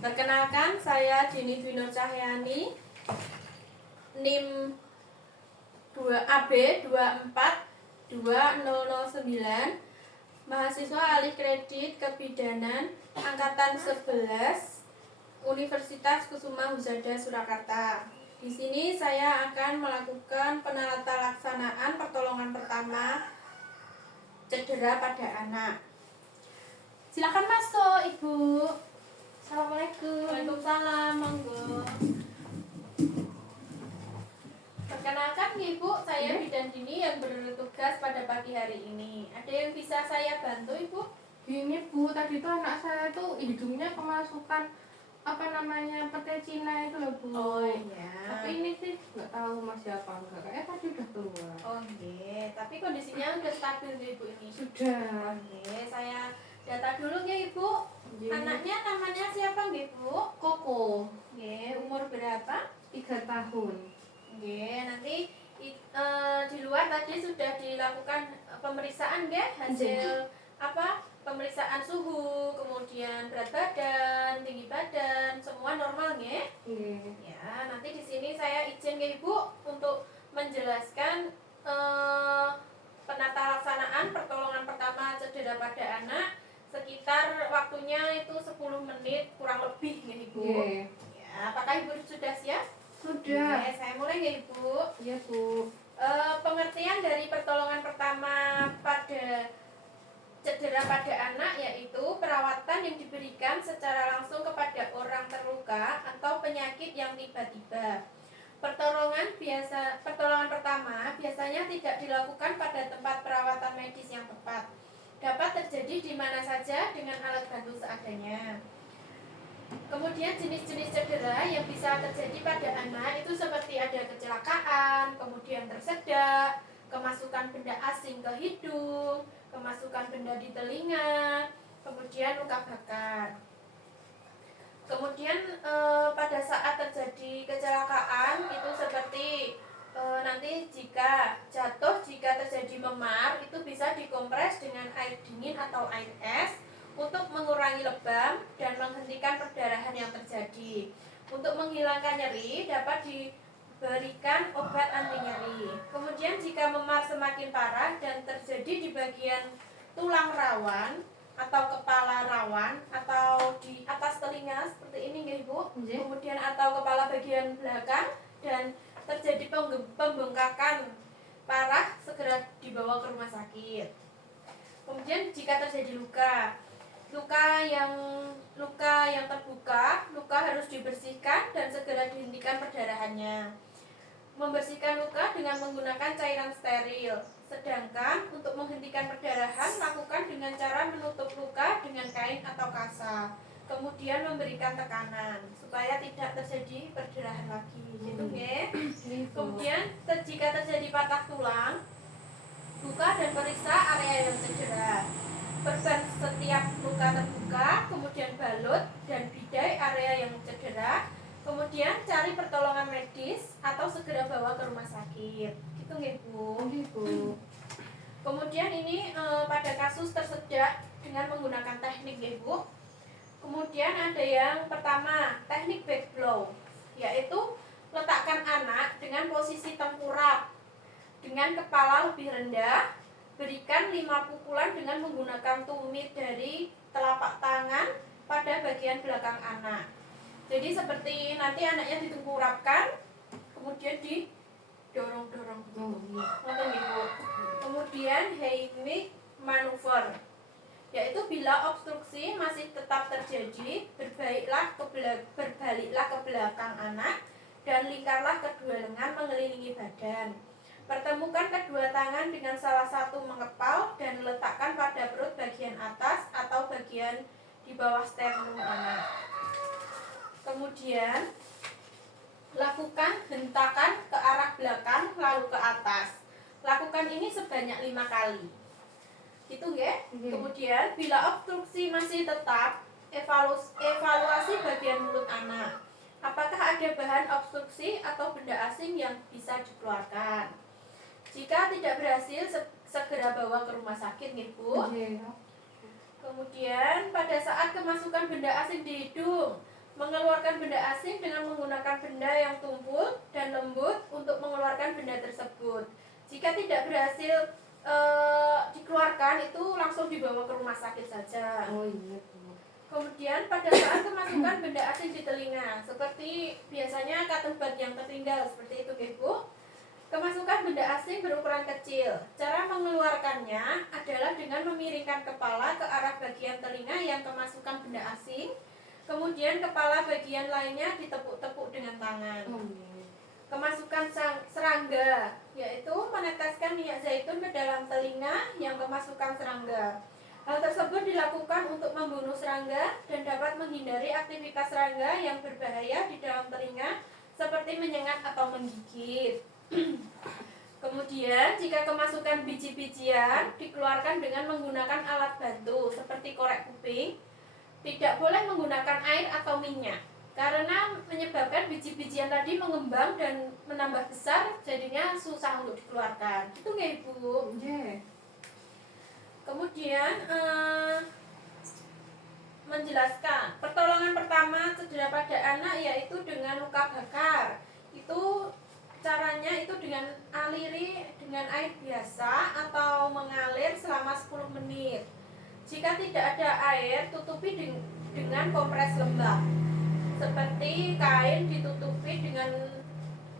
Perkenalkan, saya Dini Dwi Nur Cahyani, NIM 2AB 24209, mahasiswa alih kredit kebidanan angkatan 11 Universitas Kusuma Husada Surakarta. Di sini saya akan melakukan penata-laksanaan pertolongan pertama cedera pada anak. Silakan masuk, Ibu. Assalamualaikum. Waalaikumsalam, monggo. Perkenalkan Ibu, saya Bidan Dini yang bertugas pada pagi hari ini. Ada yang bisa saya bantu, Ibu? Gini Bu, tadi tuh anak saya tuh hidungnya kemasukan pete Cina itu loh Bu. Oh iya. Tapi ini sih nggak tahu masih apa enggak. Kayaknya tadi udah keluar. Oh iya. Tapi kondisinya udah stabil nih Ibu ini. Sudah. Oke, saya data dulu ya Ibu. Iya. Anaknya namanya siapa nggih Bu? Koko. Nggih, umur berapa? 3 tahun. Nggih, nanti di luar tadi sudah dilakukan pemeriksaan nggih, hasil pemeriksaan suhu, kemudian berat badan, tinggi badan, semua normal nggih? Ya, nanti di sini saya izin nggih Ibu untuk menjelaskan penata laksanaan pertolongan pertama cedera pada anak. Sekitar waktunya itu 10 menit kurang lebih nggih Ibu. Ya, apakah Ibu sudah siap? Sudah. Oke, saya mulai ya Ibu. Iya Bu. Pengertian dari pertolongan pertama pada cedera pada anak yaitu perawatan yang diberikan secara langsung kepada orang terluka atau penyakit yang tiba-tiba. Pertolongan pertama biasanya tidak dilakukan pada tempat perawatan medis yang tepat. Dapat terjadi di mana saja dengan alat bantu seadanya. Kemudian jenis-jenis cedera yang bisa terjadi pada anak itu seperti ada kecelakaan, kemudian tersedak, kemasukan benda asing ke hidung, kemasukan benda di telinga, kemudian luka bakar. Kemudian pada saat terjadi kecelakaan itu seperti nanti jika jatuh, jika terjadi memar itu bisa dikompres dengan air dingin atau air es untuk mengurangi lebam dan menghentikan perdarahan yang terjadi. Untuk menghilangkan nyeri dapat diberikan obat anti nyeri. Kemudian jika memar semakin parah dan terjadi di bagian tulang rawan atau kepala rawan atau di atas telinga seperti ini nggih Bu. Kemudian atau kepala bagian belakang dan terjadi pembengkakan parah, segera dibawa ke rumah sakit. Kemudian jika terjadi luka yang terbuka, luka harus dibersihkan dan segera dihentikan perdarahannya. Membersihkan luka dengan menggunakan cairan steril. Sedangkan untuk menghentikan perdarahan lakukan dengan cara menutup luka dengan kain atau kasa. Kemudian memberikan tekanan supaya tidak terjadi perdarahan lagi. Gitu nggih. Kemudian jika terjadi patah tulang, buka dan periksa area yang cedera. Perban setiap luka terbuka, kemudian balut dan bidai area yang cedera. Kemudian cari pertolongan medis atau segera bawa ke rumah sakit. Gitu nggih Bu. Kemudian ini pada kasus tersedak dengan menggunakan teknik nggih Bu. Kemudian ada yang pertama, teknik back blow, yaitu letakkan anak dengan posisi tengkurap dengan kepala lebih rendah. Berikan 5 pukulan dengan menggunakan tumit dari telapak tangan pada bagian belakang anak. Jadi seperti nanti anaknya ditengkurapkan, kemudian didorong-dorong. Kemudian Heimlich maneuver, yaitu bila obstruksi masih tetap terjadi, berbaliklah ke belakang anak dan lingkarlah kedua lengan mengelilingi badan. Pertemukan kedua tangan dengan salah satu mengepal dan letakkan pada perut bagian atas atau bagian di bawah sternum anak. Kemudian lakukan hentakan ke arah belakang lalu ke atas. Lakukan ini sebanyak 5 kali. Gitu nggih? Kemudian bila obstruksi masih tetap, evaluasi bagian mulut anak. Apakah ada bahan obstruksi atau benda asing yang bisa dikeluarkan? Jika tidak berhasil, segera bawa ke rumah sakit nih Bu. Kemudian pada saat kemasukan benda asing di hidung, mengeluarkan benda asing dengan menggunakan benda yang tumpul dan lembut untuk mengeluarkan benda tersebut. Jika tidak berhasil dikeluarkan, itu langsung dibawa ke rumah sakit saja. Oh iya Bu. Kemudian pada saat kemasukan benda asing di telinga, seperti biasanya cotton yang tertinggal seperti itu, Bu. Kemasukan benda asing berukuran kecil. Cara mengeluarkannya adalah dengan memiringkan kepala ke arah bagian telinga yang kemasukan benda asing. Kemudian kepala bagian lainnya ditepuk-tepuk dengan tangan. Oh iya. Kemasukan serangga, yaitu meneteskan minyak zaitun ke dalam telinga yang kemasukan serangga. Hal tersebut dilakukan untuk membunuh serangga dan dapat menghindari aktivitas serangga yang berbahaya di dalam telinga seperti menyengat atau menggigit. Kemudian jika kemasukan biji-bijian dikeluarkan dengan menggunakan alat bantu seperti korek kuping, tidak boleh menggunakan air atau minyak karena menyebabkan biji-bijian tadi mengembang dan menambah besar, jadinya susah untuk dikeluarkan. Itu nggak Ibu? Yeah. Kemudian menjelaskan pertolongan pertama cedera pada anak yaitu dengan luka bakar. Itu caranya itu dengan aliri dengan air biasa atau mengalir selama 10 menit. Jika tidak ada air, tutupi dengan kompres lembab. Seperti kain ditutupi dengan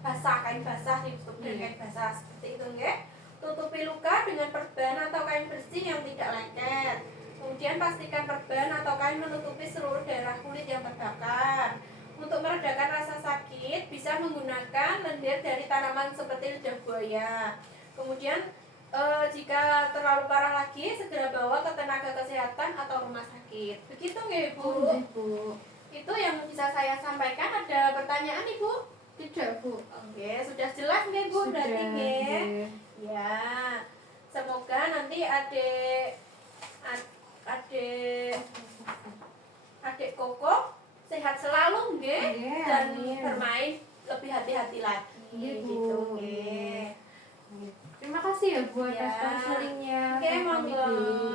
kain basah ditutup dengan kain basah seperti itu, nggih. Tutupi luka dengan perban atau kain bersih yang tidak lengket. Kemudian pastikan perban atau kain menutupi seluruh daerah kulit yang terbakar. Untuk meredakan rasa sakit, bisa menggunakan lendir dari tanaman seperti lidah buaya. Kemudian jika terlalu parah lagi, segera bawa ke tenaga kesehatan atau rumah sakit. Begitu nggak Ibu? Oh iya Bu. Itu yang bisa saya sampaikan. Ada pertanyaan Ibu? Tidak Bu. Oke, sudah jelas nggak Bu? Sudah. Berarti nggih? Nggih. Ya, semoga nanti adik Koko sehat selalu nggih, Nggih, dan amin. bermain lebih hati-hati lagi. Nggih, Bu. Gitu nggih. Terima kasih ya Bu atas Ya. konselingnya. Oke, Sampai monggo. di-